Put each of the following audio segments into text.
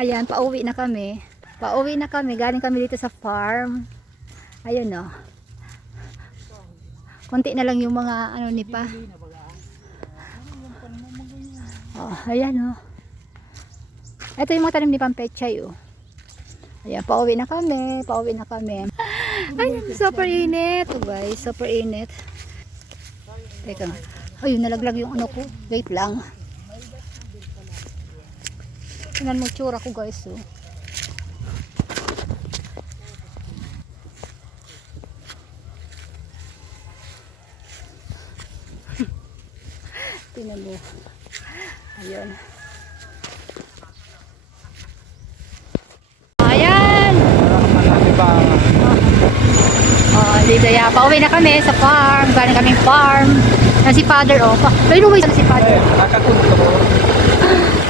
Ayan, pauwi na kami. Pauwi na kami. Galing kami dito sa farm. Ayun o. Konti na lang yung mga ano ni pa. Oh, ayan o. Ito yung mga tanim ni Pampechay o. Ayan, pauwi na kami. Pauwi na kami. Ay, super init. Oh, guys, super init. Teka nga. Ayun, nalaglag yung ano ko. Wait lang. Tingnan mo tsura ko, guys. Oh. Tingnan mo. Ayun. Ayan. Oh, dito ya. Pauwi na kami sa farm. Galing kaming farm. Na si father, oh. Pero may si father. Nakakunto ko.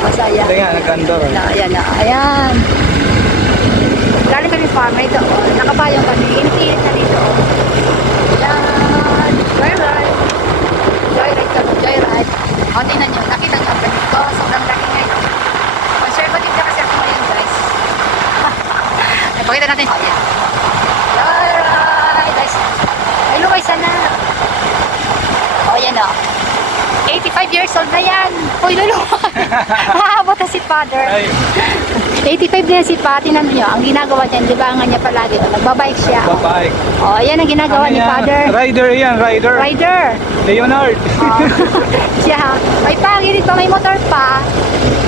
Masaya. Kaya nagandor. Ayan na. Ayan. Galing kaming farm. Ay doon. Nakabayong kami. Init na dito. Ayan. Joyride. Joyride kami. Joyride. O, tingnan nyo. Nakita nyo ang ganito. Sobrang laki ngayon. Conservative na kasi ako ngayon, guys. Napakita natin. Ayan. Joyride. Guys. Ay, lumay sana. O, yan o. 85 years old na yan. Uy, luluwa. Mahabot na si father. 85 na si pa. Tinan nyo. Ang ginagawa niya, libangan niya palagi. Nagbabike siya. Babay. O, yan ang ginagawa ni father. Rider yan, rider. Rider. Leonard. Siya ha. Ay pa, gilid pa, may motor pa.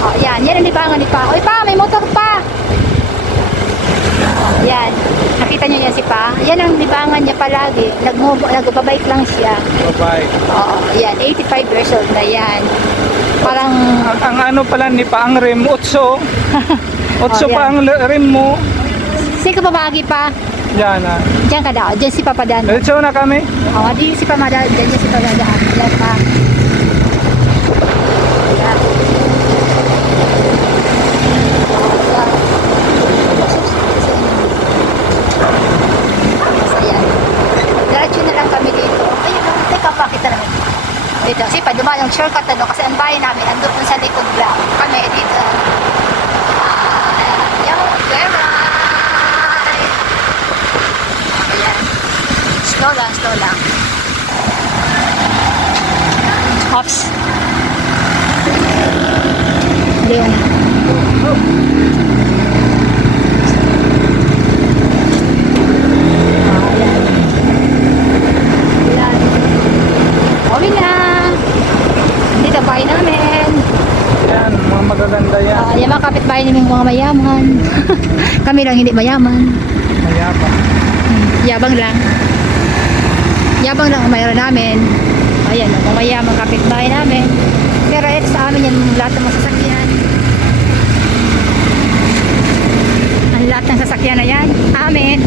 O, yan. Yan ang libangan ni pa. Ay pa, may motor pa. O, yan. Nakita nyo yan si pa. Yan ang libangan niya palagi. Nagbabike lang siya. Babay. Oo, yan. 85 years old na yan. Parang... Ang ano pala ni pa, ang rim, 8. 8 pa yan. ang rim mo. Sige ka babagi pa. Yan ah. Diyan ka daw. Diyan si Papa Dan. Diretso na kami. Oo, di si Papa Dan. Diyan si Papa Dan. Diyan pa. Yan. Diretso na lang kami dito. Ayun lang, teka, pakita namin. Dito, kasi pa dumaan yung shortcut ano, kasi ang bahay namin, andun sa likod lang. Kami dito. Yung Guerra. Ayan. Slow lang, slow lang. Hops. Leon. Uwi na. Dito bahay namin. Yan, mga magaganda yan. Yung mga kapitbahay namin mga mayaman. Kami lang hindi mayaman. Mayabang. Yabang lang. Yabang lang ang mayroon namin. Ayan, mga mayamang kapitbahay namin. Pero ito sa amin yan, lahat ng mga sasakyan. Ang lahat ng sasakyan na yan, amin.